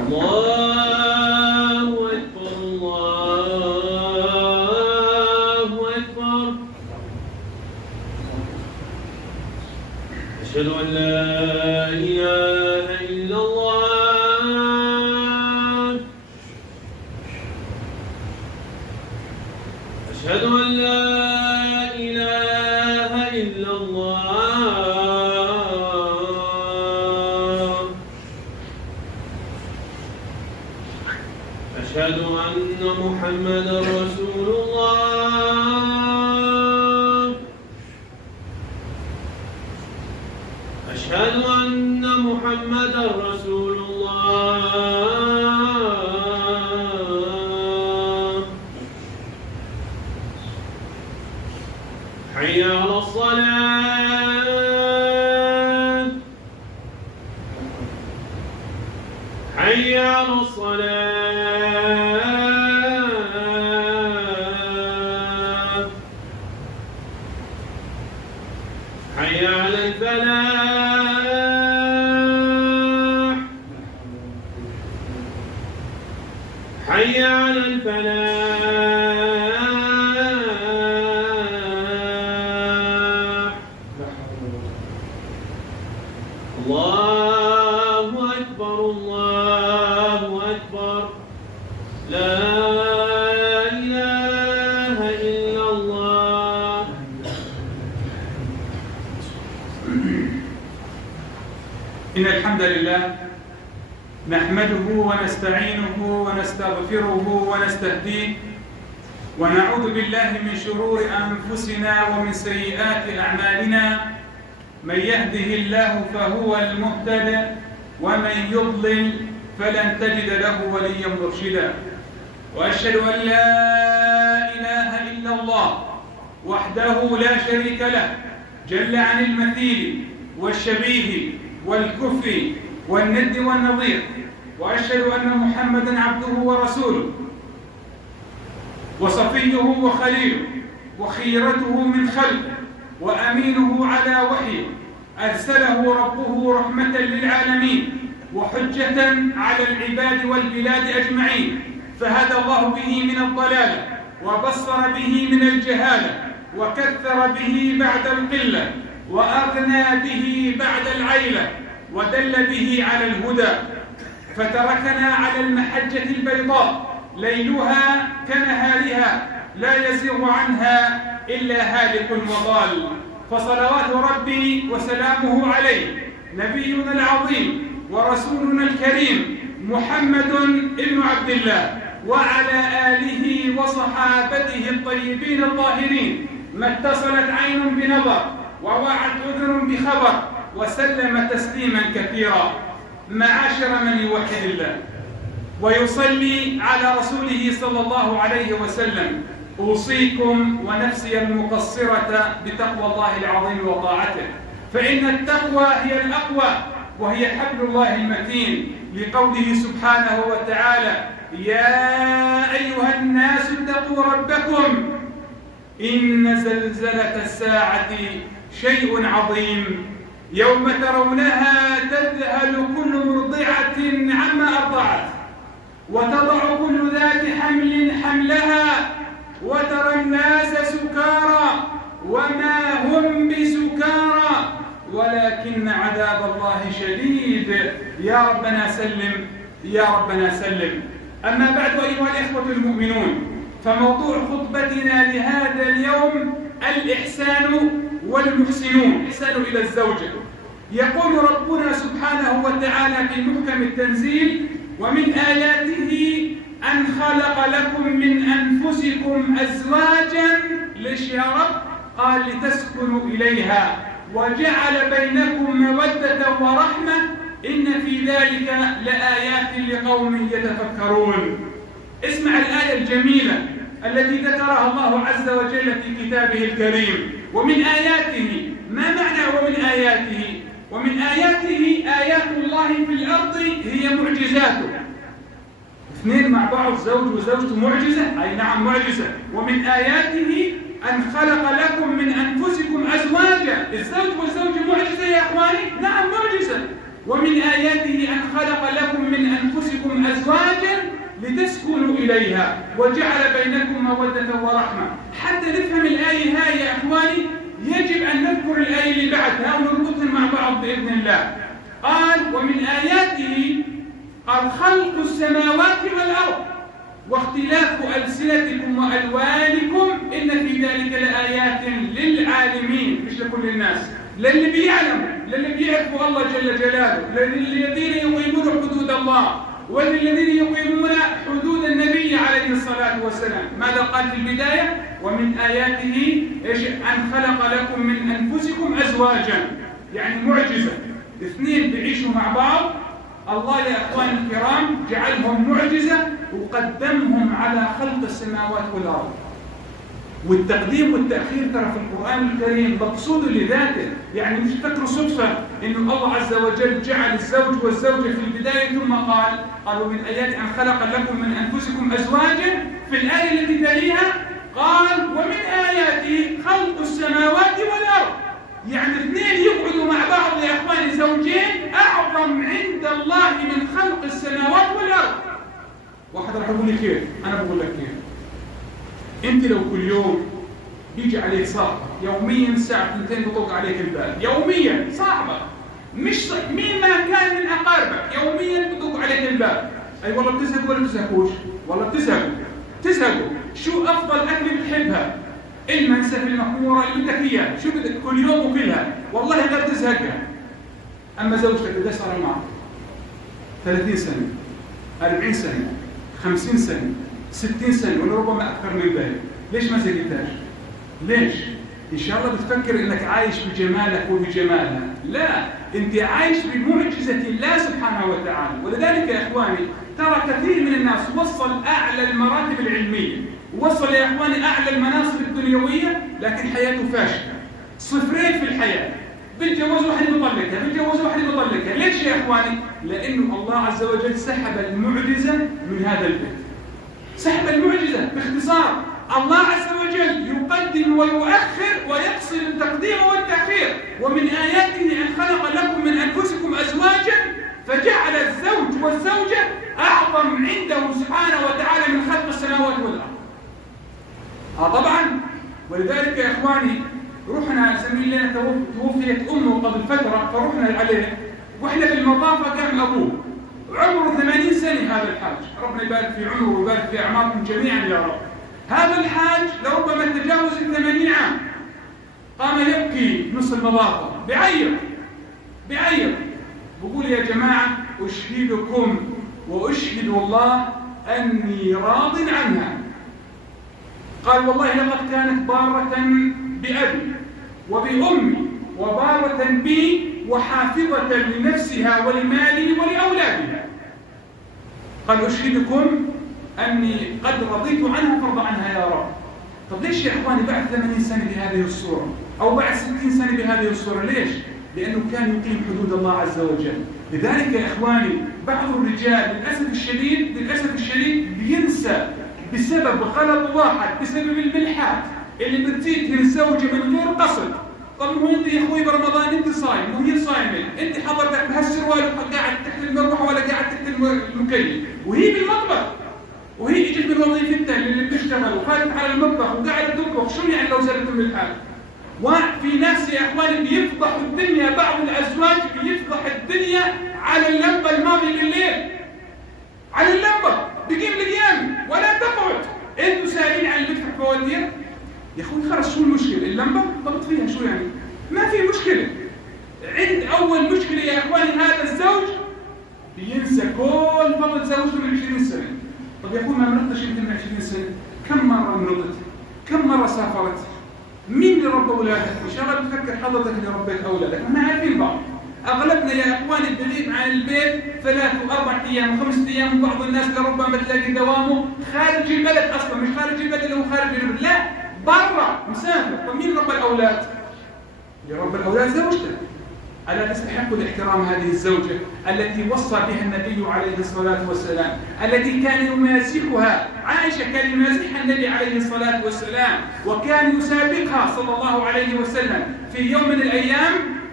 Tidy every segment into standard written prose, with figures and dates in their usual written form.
الله أكبر الله أكبر. أشهد أن لا إله إلا الله. أشهد أن لا إله إلا الله. أشهد أن محمدا رسول الله. أشهد أن محمدا رسول الله. حي على الصلاة. حي على الصلاة. حي على الفلاح. حي على الفلاح. الله أكبر الله أكبر. لا إله إلا الله. إن الحمد لله نحمده ونستعينه ونستغفره ونستهديه ونعوذ بالله من شرور أنفسنا ومن سيئات أعمالنا. من يهده الله فهو المهتد ومن يضلل فلن تجد له وليا مرشدا. وأشهد أن لا إله إلا الله وحده لا شريك له جل عن المثيل والشبيه والكفء والند والنظير. وأشهد أن محمدًا عبده ورسوله وصفيه وخليله وخيرته من خلقه وأمينه على وحيه. أرسله ربه رحمة للعالمين وحجة على العباد والبلاد أجمعين. فهدى الله به من الضلالة وبصر به من الجهالة وكثر به بعد القلة وأغنى به بعد العيلة ودل به على الهدى. فتركنا على المحجة البيضاء ليلها كنهارها لا يزيغ عنها إلا هالك وضال. فصلوات ربي وسلامه عليه نبينا العظيم ورسولنا الكريم محمد ابن عبد الله وعلى آله وصحابته الطيبين الطاهرين. ما اتصلت عين بنظر ووعت أذن بخبر وسلم تسليما كثيرا. معاشر من يوحد الله ويصلي على رسوله صلى الله عليه وسلم، أوصيكم ونفسي المقصرة بتقوى الله العظيم وطاعته، فإن التقوى هي الأقوى وهي حبل الله المتين، لقوله سبحانه وتعالى: يا أيها الناس اتقوا ربكم إن زلزلة الساعة شيء عظيم يوم ترونها تذهل كل مرضعة عما أرضعت وتضع كل ذات حمل حملها وترى الناس سكارى وما هم بسكارى ولكن عذاب الله شديد. يا ربنا سلم يا ربنا سلم. أما بعد، أيها الإخوة المؤمنون، فموضوع خطبتنا لهذا اليوم الإحسان والمحسنون، إحسان إلى الزوجة. يقول ربنا سبحانه وتعالى في محكم التنزيل: ومن آياته أن خلق لكم من أنفسكم أزواجا. ليش يا رب؟ قال: لتسكنوا إليها وجعل بينكم مودة ورحمة إن في ذلك لآيات لقوم يتفكرون. اسمع الآية الجميلة التي ذكرها الله عز وجل في كتابه الكريم: ومن آياته. ما معنى ومن آياته؟ ومن آياته آيات الله في الأرض هي معجزاته. اثنين مع بعض، زوج وزوجته، معجزة؟ أي نعم معجزة. ومن آياته أن خلق لكم من أنفسكم أزواجا. الزوج والزوجة معجزة يا أخواني؟ نعم معجزة. ومن آياته أن خلق لكم من أزواجا لتسكنوا إليها وجعل بينكم مودة ورحمة. حتى نفهم الآية هاي يا أخواني يجب أن نذكر الآية اللي بعدها ونربطهم مع بعض بإذن الله. قال ومن آياته قال خلق السماوات والأرض واختلاف ألسنتكم وألوانكم إن في ذلك لآيات للعالمين، مش لكل الناس، للي بيعلموا، للي بيعرفوا الله جل جلاله، للذين يقيمون حدود الله وللذين يقيمون حدود النبي عليه الصلاة والسلام. ماذا قال في البداية؟ ومن آياته أن خلق لكم من أنفسكم أزواجا، يعني معجزة، اثنين بيعيشوا مع بعض. الله يا أخواني الكرام جعلهم معجزة وقدمهم على خلق السماوات والأرض. والتقديم والتأخير ترى في القرآن الكريم مقصود لذاته، يعني مش فكر صدفة إنه الله عز وجل جعل الزوج والزوجة في البداية ثم قال ومن آيات أن خلق لكم من أنفسكم أزواجا. في الآية التي تليها قال ومن آياته خلق السماوات والأرض، يعني اثنين يقعدوا مع بعض يا أخواني زوجين أعظم عند الله من خلق السماوات والأرض. واحد راح يقول لي كيف؟ أنا بقول لك كيف. أنت لو كل يوم بيجي عليك صاحبك يوميا الساعة 2 بطق عليك الباب، يوميا صاحبك مش مين ما كان من أقاربك يوميا بطق عليك الباب، أي والله بتزهق ولا بتزهقوش؟ والله بتزهقوا. شو أفضل أكل بتحبها؟ المنسف المخمورة اللي بدك إياها، شو بدك كل يوم وكلها، والله غير تزهقها. أما زوجتك قديش صار معك؟ 30 سنة، 40 سنة، 50 سنة، 60 سنة ولربما أكثر من ذلك، ليش ما زهقتهاش؟ ليش؟ إن شاء الله بتفكر إنك عايش بجمالك وبجمالها، لا، أنت عايش بمعجزة الله سبحانه وتعالى. ولذلك يا إخواني ترى كثير من الناس وصل أعلى المراتب العلمية، وصل يا إخواني أعلى المناصب الدنيوية، لكن حياته فاشلة، صفرين في الحياة، بتجوز واحد بيطلقها، بتجوز واحد بيطلقها. ليش يا إخواني؟ لأنه الله عز وجل سحب المعجزة من هذا البيت. سحب المعجزة باختصار، الله عز وجل يقدم ويؤخر ويقصد التقديم والتأخير. ومن آياته أن خلق لكم من أنفسكم أزواجا فجعل الزوج والزوجة أعظم عنده سبحانه وتعالى من خلق السماوات والأرض. طبعا ولذلك يا إخواني رحنا زميل لنا توفيت أمه قبل فترة، فرحنا عليه وإحنا بالمطافة قام أبوه عمره 80 سنة. هذا الحاج ربنا يبارك في عمره ويبارك في أعماركم جميعا يا رب. هذا الحاج لربما تجاوز 80 عام، قام يبكي نص المضافة بعيط بقول يا جماعة أشهدكم وأشهد الله أني راض عنها. قال والله لقد كانت بارة بأبي وبأمي وبارة بي وحافظة لنفسها ولمالي ولأولادها. قال أشهدكم أني قد رضيت عنها فرض عنها يا رب. طب ليش يا إخواني بعد 80 سنة بهذه الصورة أو بعد 60 سنة بهذه الصورة؟ ليش؟ لأنه كان يقيم حدود الله عز وجل. لذلك يا إخواني بعض الرجال للأسف الشديد بينسى بسبب غلط واحد، بسبب الملحات اللي بتزيد الزوجة من غير قصد. طب هو أنت يا أخوي برمضان أنت صايم وهي صايمة، أنت حضرتك بهالسروال قاعد تحت المروحة ولا قاعد تحت المكيف، وهي بالمطبخ وهي اجت من وظيفتها اللي بتشتغل وخارج على المطبخ وقاعده تطبخ. شو يعني لو زادت من الحال؟ وفي ناس يا اخواني بيفضحوا الدنيا، بعض الازواج بيفضح الدنيا على اللمبه الماضيه بالليل، على اللمبه بقيم القيام ولا تقعد. انتوا سائلين عن اللي بيدفع فواتير يا اخوي، خلص شو المشكله؟ اللمبه ضبط فيها شو يعني؟ ما في مشكله. عند اول مشكله يا اخواني هذا الزوج بينسى كل فضل زوجته من 20 سنه. طب يا اخوي ما مرضتش انت من 20 سنه؟ كم مره مرضت؟ كم مره سافرت؟ مين اللي ربى اولادك؟ ان شاء الله بتفكر حضرتك اللي ربيت اولادك، ما عارفين بعض. اغلبنا يا اخواني بغيب عن البيت 3 و4 ايام و5 ايام، وبعض الناس لربما تلاقي دوامه خارج البلد اصلا، مش خارج البلد اللي هو خارج البلد، لا برا مسافر. طب مين ربى الاولاد؟ اللي ربى الاولاد زوجتك. ألا تستحق الاحترام هذه الزوجة التي وصى بها النبي عليه الصلاة والسلام، التي كان يمازحها، عائشة كان يمازحها النبي عليه الصلاة والسلام، وكان يسابقها صلى الله عليه وسلم. في يوم من الأيام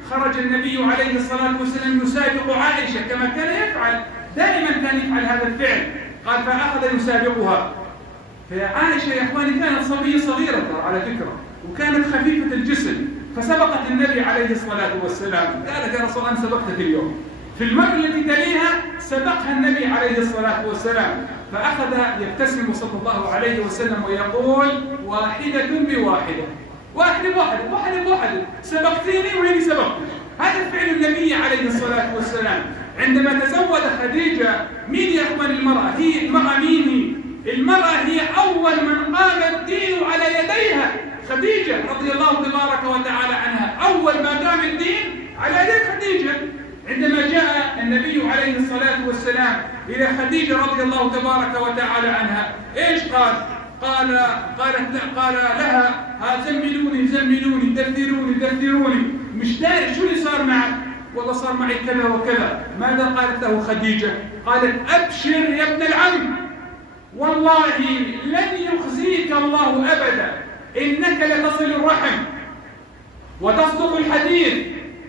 خرج النبي عليه الصلاة والسلام يسابق عائشة كما كان يفعل دائما كان يفعل هذا الفعل. قال فأخذ يسابقها. فعائشة يا إخواني كانت صبية صغيرة على فكرة، وكانت خفيفة الجسم، فسبقت النبي عليه الصلاة والسلام. قالت يا رسول الله أنا سبقتك اليوم. في المرة التي تليها سبقها النبي عليه الصلاة والسلام، فأخذ يبتسم صلى الله عليه وسلم ويقول واحدة بواحدة، واحدة بواحدة، واحدة بواحدة، سبقتيني وإني سبقتك. هذا فعل النبي عليه الصلاة والسلام. عندما تزوج خديجة، مين يا إخوان المرأة؟ هي المرأة مين هي؟ المرأة هي أول من قام الدين على يديها. خديجة رضي الله تبارك وتعالى عنها أول ما قام الدين على يدي خديجة. عندما جاء النبي عليه الصلاة والسلام إلى خديجة رضي الله تبارك وتعالى عنها، إيش قال؟ قال لها زملوني زملوني، دثروني دثروني، مش داري شو اللي صار معك؟ والله صار معي كذا وكذا. ماذا قالت له خديجة؟ قالت أبشر يا ابن العم، والله لن يخزيك الله أبدا، إنك لتصل الرحم وتصدق الحديث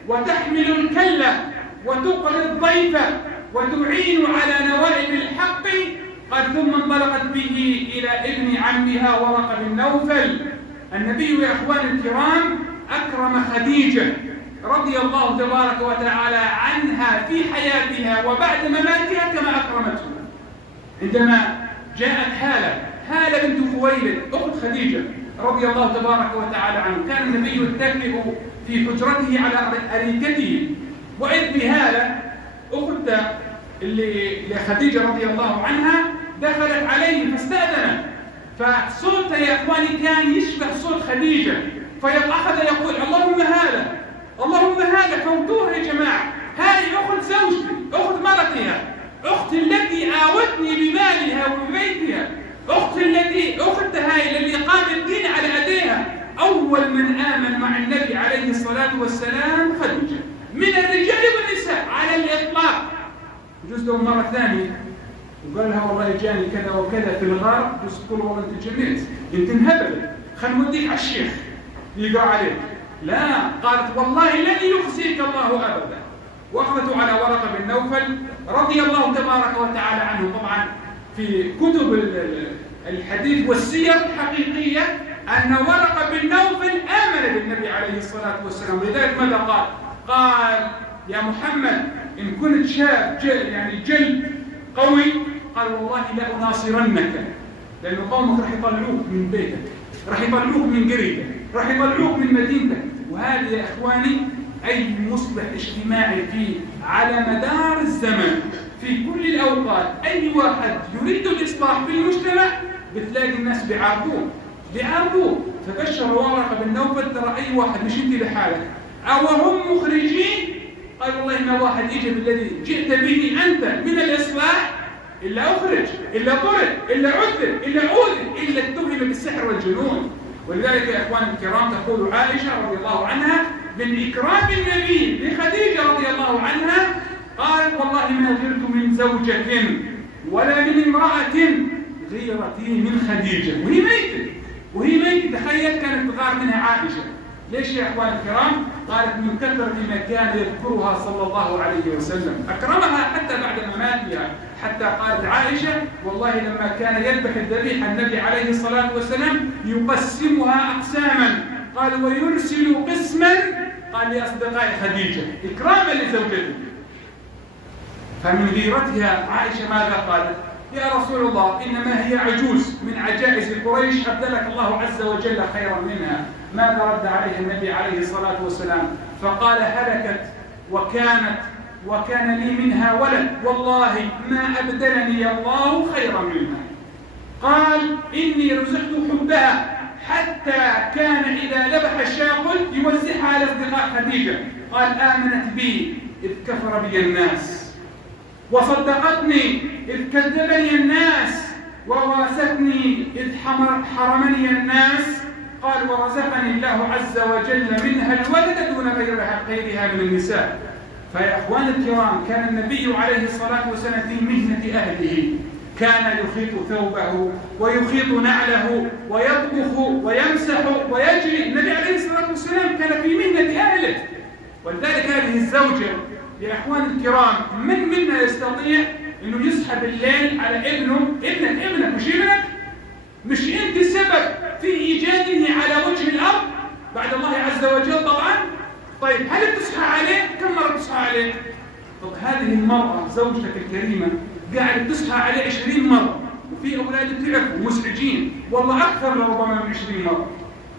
وتحمل الكلة وتقري الضيف وتعين على نوائب الحق. قد ثم انطلقت به إلى ابن عمها ورقة بن نوفل. النبي يا إخوان الكرام أكرم خديجة رضي الله تبارك وتعالى عنها في حياتها وبعد مماتها كما أكرمته. عندما جاءت هالة بنت خويلد أخت خديجة رضي الله تبارك وتعالى عنه، كان النبي يتكئ في حجرته على أريكته، وإذ بهالة أخت لخديجة رضي الله عنها دخلت عليه فاستأذنت، فصوتها يا إخواني كان يشبه صوت خديجة، فأخذ يقول اللهم هالة اللهم هالة، فوتوها يا جماعة، هذه أخت زوجتي، أخت مرتها، أختي التي آوتني بمالها وببيتها، أختها التي قام الدين على يديها. أول من آمن مع النبي عليه الصلاة والسلام خديجة من الرجال والنساء على الإطلاق. يجوز له مرة ثانية وقال لها والله جاني كذا وكذا في الغار، يجوز تقول والله أنت جنيت، أنت انهبلت، خلينا نوديك على الشيخ يقرأ عليك. لا، قالت والله لن يخزيك الله أبدا. وأخذته على ورقة بن نوفل رضي الله تبارك وتعالى عنه. طبعا في كتب الحديث والسير حقيقية أن ورقة بن نوفل آمن بالنبي عليه الصلاة والسلام، ولذلك ماذا قال؟ قال يا محمد إن كنت شاب جلد قوي، قال والله لا أناصرنك، لأن قومك راح يطلعوك من بيتك، راح يطلعوك من قريتك، راح يطلعوك من مدينتك. وهذا يا إخواني أي مصلح اجتماعي على مدار الزمن في كل الأوقات، أي واحد يريد الإصلاح في المجتمع بتلاقي الناس بيعارضوه. فبشر ورقة بن نوفل ترى أي واحد مش أنت لحالك أو هم مخرجين، قال والله ما واحد يجي بالذي جئت به أنت من الإصلاح إلا أخرج، إلا طرد، إلا عذب، إلا أوذي، إلا اتهم بالسحر والجنون. ولذلك يا إخوان الكرام تقول عائشة رضي الله عنها من إكرام النبي لخديجة رضي الله عنها، قالت والله ما غرت من زوجة ولا من امرأة غيرتي من خديجة وهي ميتة. تخيل كانت تغار منها عائشة. ليش يا إخوان الكرام؟ قالت من كثرة ما كان يذكرها صلى الله عليه وسلم، أكرمها حتى بعد مماتها، حتى قالت عائشة والله لما كان يذبح الذبيحة النبي عليه الصلاة والسلام يقسمها أقساما، قال ويرسل قسما، قال لأصدقاء خديجة إكراما لزوجته. فمن غيرتها عائشة ماذا قالت؟ يا رسول الله إنما هي عجوز من عجائز قريش أبدلك الله عز وجل خيرا منها. ماذا رد عليه النبي عليه الصلاة والسلام؟ فقال هلكت وكان لي منها ولد، والله ما أبدلني الله خيرا منها. قال إني رزقت حبها حتى كان إذا ذبح الشاقل يوزعها على أصدقاء خديجة. قال آمنت بي إذ كفر بي الناس، وصدقتني إذ كذبني الناس، وواستني إذ حرمني الناس. قال ورزقني الله عز وجل منها الولد دون غيرها من النساء. فيا إخوان الكرام كان النبي عليه الصلاة والسلام في مهنة أهله، كان يخيط ثوبه ويخيط نعله ويطبخ ويمسح ويجري. النبي عليه الصلاة والسلام كان في مهنة أهله. ولذلك هذه الزوجة يا إخوان الكرام من منا يستطيع انه يصحى بالليل على ابنك مش انت السبب في ايجاده على وجه الارض بعد الله عز وجل طبعا. طيب هل بتصحى عليه؟ كم مرة بتصحى عليه؟ طب هذه المرأة زوجتك الكريمة قاعدة تصحى عليه 20 مرة، وفي أولاد بتعرفوا مسعجين والله أكثر لربما من 20 مرة.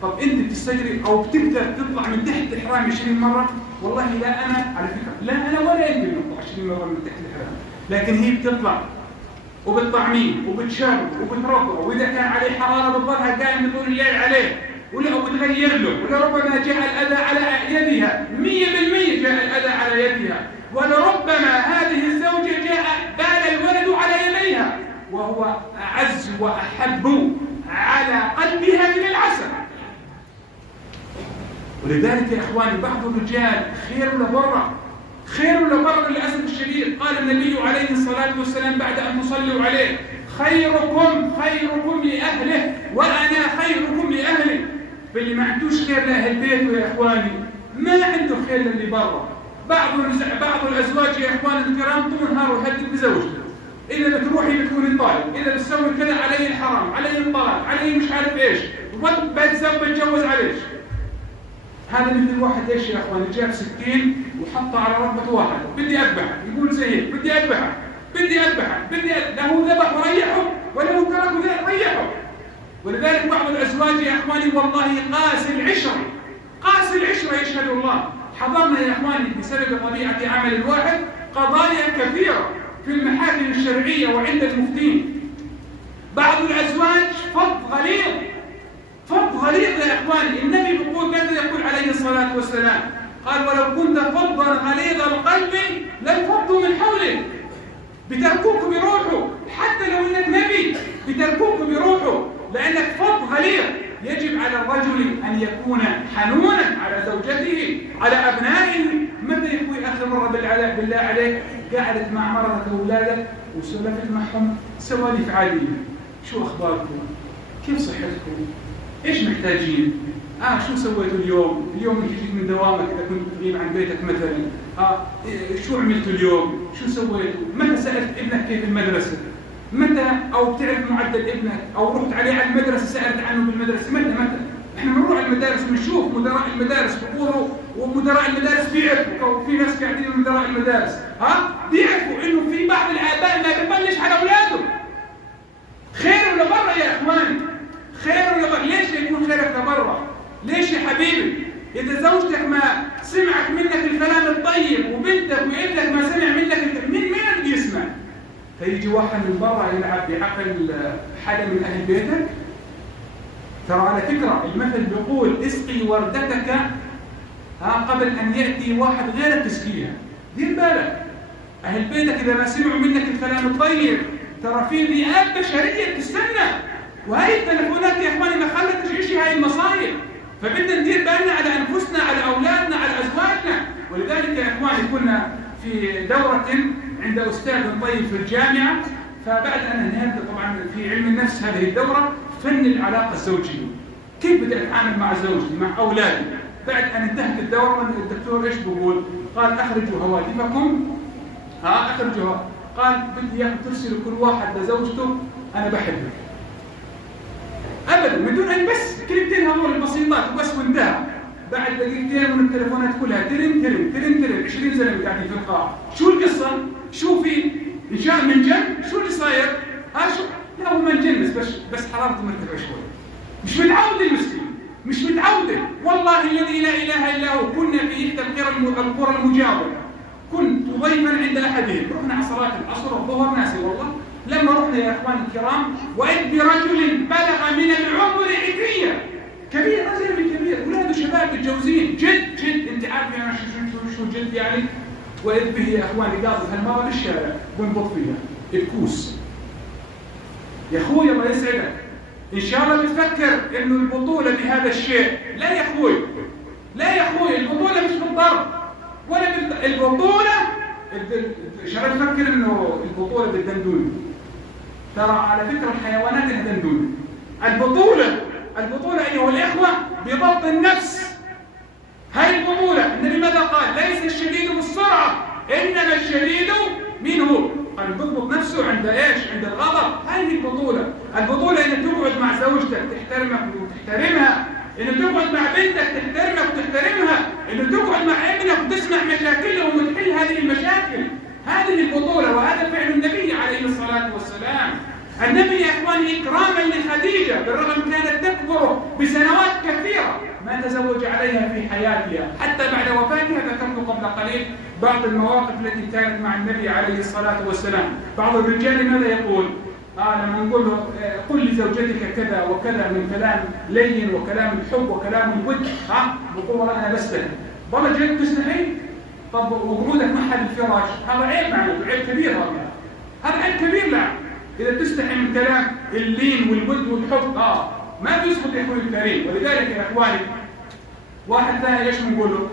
طب أنت بتستجري أو بتقدر تطلع من تحت الإحرام 20 مرة؟ والله لا أنا على فكرة، لا أنا ولا أنت بنطلع 20 مرة من تحت الإحرام، لكن هي بتطلع وبتطعميه وبتشرب وبترضعه، وإذا كان عليه حرارة بتظلها قايم طول الليل عليه ولا بتغير له، ولربما جاء الأذى على يدها 100% جاء الأذى على يدها، ولربما هذه الزوجة جاء بال الولد على يديها وهو أعز وأحب على قلبها من العسل. ولذلك يا إخواني بعض الرجال خير لبرة للأسف الشديد. قال النبي عليه الصلاة والسلام بعد أن تصلوا عليه: خيركم لأهله وأنا خيركم لأهلي. فاللي ما عندوش خير لأهل بيته يا إخواني ما عنده خير للي برا. بعض الأزواج يا إخواني الكرام طول النهار يهدد بزوجته، إذا بتروحي بتكوني طالب، إذا بتسوي كذا علي الحرام، علي الطلاق، علي مش عارف إيش، بتجوز عليش. هذا مثل واحد ايش يا اخوان جاب سكين وحطها على رقبه واحد، بدي اذبحك، يقول زي بدي اذبحك له ذبح وريحه وله ترك ريحه. ولذلك بعض الازواج يا اخواني والله قاسي العشره يشهد الله. حضرنا يا اخواني بسبب طبيعه عمل الواحد قضايا كثيره في المحاكم الشرعيه وعند المفتين. بعض الازواج فض غليظ يا اخواني. النبي يقول كذا، يقول عليه الصلاه والسلام قال: ولو كنت فظا غليظ القلب لانفضوا من حولك. بتركوك بروحه، حتى لو انك نبي بتركوك بروحه لانك فظ غليظ. يجب على الرجل ان يكون حنونا على زوجته، على ابنائه. متى يا اخوي اخر مره بالله عليك قعدت مع مرتك واولادك وسولفت معهم سوالف عاديه؟ شو اخباركم؟ كيف صحتكم؟ ايش محتاجين؟ شو سويتوا اليوم انت جيت من دوامك اذا كنت تغيب عن بيتك مثلا؟ شو عملتوا اليوم؟ شو سويتوا؟ متى سالت ابنك كيف المدرسه؟ متى او بتعرف معدل ابنك او رحت عليه على المدرسه سالت عنه بالمدرسه؟ متى؟ احنا بنروح على المدارس بنشوف مدراء المدارس بيقولوا، ومدراء المدارس بيعرفوا، في ناس قاعدين من مدراء المدارس بيعرفوا انه في بعض الاباء ما بيطلش على اولاده. خير ولا برا يا اخواني؟ خير ولا برا؟ ليش يكون خيرك لبرا؟ ليش يا حبيبي؟ إذا زوجتك ما سمعت منك الكلام الطيب وبنتك وابنك ما سمع منك مين اللي يسمع؟ فيجي واحد من برا يلعب بعقل حدا من أهل بيتك. ترى على فكرة المثل بيقول: اسقي وردتك قبل أن يأتي واحد غيرك تسقيها. دير بالك، أهل بيتك إذا ما سمعوا منك الكلام الطيب ترى في مئات بشرية تستنى. وهي التلفونات يا اخواني ما خلت تعيشي هاي المصايب. فبدنا ندير بالنا على انفسنا، على اولادنا، على ازواجنا. ولذلك يا اخواني كنا في دوره عند استاذ طيب في الجامعه، فبعد ان انهيت طبعا في علم النفس هذه الدوره فن العلاقه الزوجيه. كيف بدي اتعامل مع زوجتي مع اولادي؟ بعد ان انتهت الدوره الدكتور ايش بقول؟ قال: اخرجوا هواتفكم. اخرجوا. قال: بدي اياكم ترسلوا كل واحد لزوجته انا بحبك. ابدا، من دون ان بس كلمتين هذول البسيطات وبس وانتهى. بعد دقيقتين من التليفونات كلها ترن 20 زلمه قاعدين في القاعه. شو القصه؟ شو في انشاء من جن؟ شو اللي صاير؟ شو؟ لا هو ما نجنس بس حرارته مرتفعه شوي. مش متعود المسكين، مش متعوده. والله الذي لا اله الا هو كنا في احدى القرى المجاوره، كنت ضيفا عند احدهم، رحنا على صلاه العصر والظهر ناسي والله. لما رحنا يا اخواني الكرام واذ برجل بلغ من العمر عتيه كبير، رجل كبير، اولاده شباب متجوزين، جد انت عارف يعني شو جد يعني؟ واذ به يا اخواني قاضي هالمره بالشارع بنبط فيها الكوس. يا اخوي الله يسعدك، ان شاء الله بتفكر انه البطوله بهذا الشيء. لا يا اخوي البطوله مش بالضرب ولا البطوله شرط تفكر انه البطوله بالدندون. ترى على فكره الحيوانات الدندون. البطوله ايها الاخوه بضبط النفس. هاي البطوله النبي ماذا قال؟ ليس الشديد بالسرعه انما الشديد منه قال بيضبط نفسه عند ايش؟ عند الغضب. هذه البطولة. البطولة انك تقعد مع زوجتك تحترمك وتحترمها، انك تقعد مع بنتك تحترمك وتحترمها، انك تقعد مع ابنك وتسمع مشاكلهم وتحل هذه المشاكل. هذه البطولة، وهذا فعل النبي عليه الصلاة والسلام. النبي يا اخواني اكراما لخديجة بالرغم كانت تكبر بسنوات كثيرة ما تزوج عليها في حياتها، حتى بعد وفاتها ذكرت قبل قليل بعض المواقف التي كانت مع النبي عليه الصلاة والسلام. بعض الرجال ماذا يقول؟ لما نقول له قل لزوجتك كذا وكذا من كلام لين وكلام الحب وكلام الود، بقول والله انا بستحي. والله جيت تستحي؟ طب وقعودك محل الفراش هذا عيب معناته، عيب كبير هذا عيب كبير. لا، اذا تستحي من كلام اللين والود والحب ما بيسقط يا اخوي الكريم. ولذلك يا اخواني واحد ثاني ايش بنقول له؟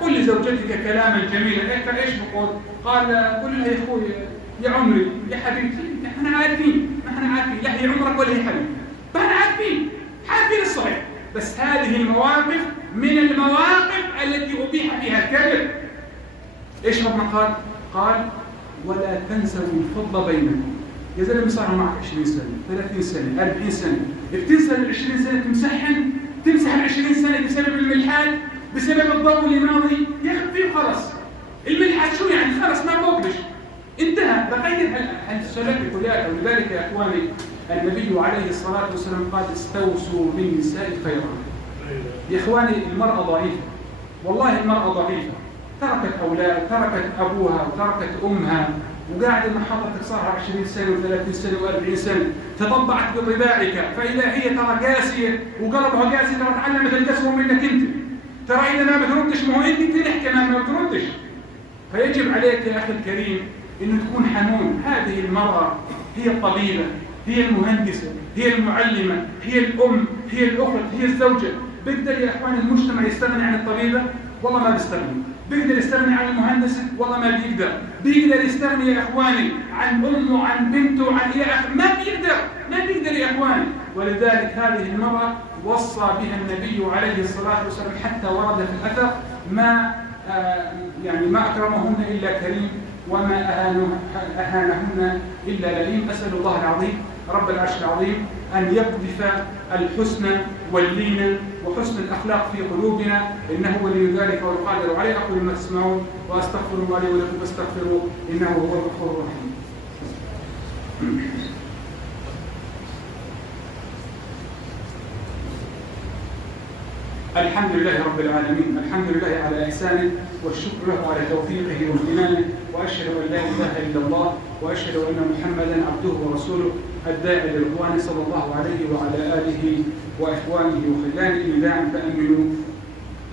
قل لزوجتك كلاما جميلا. ايش بقول؟ قال قل لها يا اخوي يا عمري يا حبيبتي، احنا عارفين لا هي عمرك ولا هي حبيبتي، فاحنا عارفين الصحيح. بس هذه المواقف من المواقف التي ابيح فيها الكذب. ايش ربنا قال ولا تنسوا الفضل بينكم. يا زلمه صار معك 20 سنه 30 سنه 40 سنه، بتنسى ال 20 سنه تمسح ال 20 سنه بسبب الملحاد، بسبب الضوء الماضي. يا اخي خلص الملحاد شو يعني؟ خلص ما بوقفش، انتهى. بغير السلف كلها. ولذلك يا اخواني النبي عليه الصلاه والسلام قال استوصوا بالنساء خيرا. يا اخواني المراه ضعيفه، والله المراه ضعيفه، تركت اولاد، تركت ابوها وتركت امها، وقاعده مع حضرتك صار 20 سنه و30 سنه و40 سنه، تطبعت بطباعك، فاذا هي ترى قاسيه وقلبها قاسي، ترى تعلمت القسوه منك انت. ترى اذا ما بتردش ما هو انت تنحكي كمان ما بتردش. فيجب عليك يا اخي الكريم انه تكون حنون. هذه المراه هي الطبيبه، هي المهندسه، هي المعلمه، هي الام، هي الاخت، هي الزوجه. بيقدر يا اخوان المجتمع يستغني عن الطبيبه؟ والله ما بيستغني. بيقدر يستغني عن المهندسه؟ والله ما بيقدر. بيقدر يستغني يا اخواني عن امه، عن بنته، عن ما بيقدر يا اخواني. ولذلك هذه المراه وصى بها النبي عليه الصلاه والسلام، حتى ورد في الاثر ما اكرمهن الا كريم وما اهانهن الا لئيم. اسال الله العظيم رب العرش العظيم أن يقذف الحسن واللين وحسن الأخلاق في قلوبنا، إنه ولي ذلك والقادر عليه. أقول ما تسمعون وأستغفر الله لي ولكم فاستغفروه إنه هو الغفور الرحيم. الحمد لله رب العالمين، الحمد لله على إحسانه والشكر له على توفيقه وامتنانه، وأشهد أن لا إله إلا الله، وأشهد أن محمدا عبده ورسوله الداعي للرضوان صلى الله عليه وعلى آله وإخوانه وخلانه. نداء فأمنوا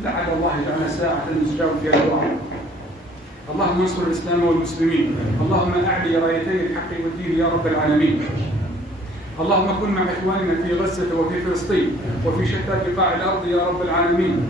لعل الله تعالى ساعة نستجاب فيها الدعاء. اللهم انصر الإسلام والمسلمين، اللهم أعلي رايتي الحق والدين يا رب العالمين. اللهم كن مع إخواننا في غزة وفي فلسطين وفي شتى بقاع الأرض يا رب العالمين.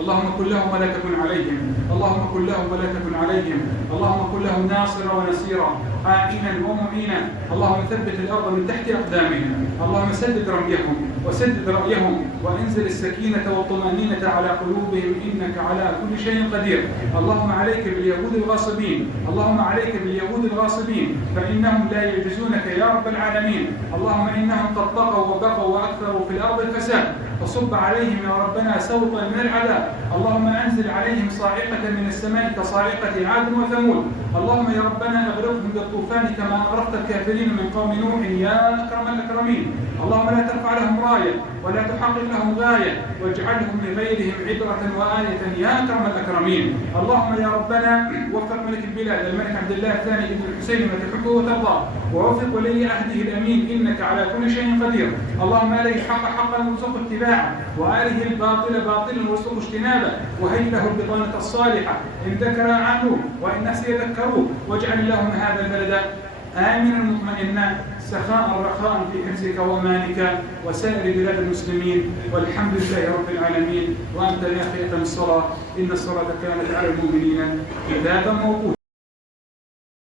اللهم كن لهم ولا تكن عليهم، اللهم كن لهم ولا تكن عليهم، اللهم كن لهم ناصرا ونصيرا، عائنا ومعينا. اللهم ثبت الأرض من تحت أقدامهم، اللهم سدد رميهم وسدد رأيهم، وانزل السكينة والطمأنينة على قلوبهم إنك على كل شيء قدير. اللهم عليك باليهود الغاصبين، اللهم عليك باليهود الغاصبين، فإنهم لا يعجزونك يا رب العالمين. اللهم إنهم قد طغوا وبغوا وأكثروا في الأرض الفساد، فصب عليهم يا ربنا سوطا من العذاب. اللهم أنزل عليهم صاعقة من السماء كصاعقة عاد وثمود. اللهم يا ربنا أغرقهم بالطوفان كما أغرقت الكافرين من قوم نوح يا أكرم الأكرمين. اللهم لا ترفع لهم راية ولا تحقق لهم غاية، واجعلهم لغيرهم عبرة وآية يا أكرم الأكرمين. اللهم يا ربنا وفق ملك البلاد الملك عبد الله الثاني بن الحسين ما تحبه وترضاه، ووفق ولي عهده الأمين إنك على كل شيء قدير. اللهم آله الحق حقا وارزقه اتباعه، وآله الباطل باطلا وارزقه اجتنابه، وهب له البطانة الصالحة إن ذكر عنه وإن نسي ذكروه. واجعل اللهم هذا البلد آمنا مطمئنا سخاء رخاء في حفظك وأمانك وسائر بلاد المسلمين، والحمد لله رب العالمين. وأنت يا أخي أقم الصلاة إن الصلاة كانت على المؤمنين كتابا موقوتا.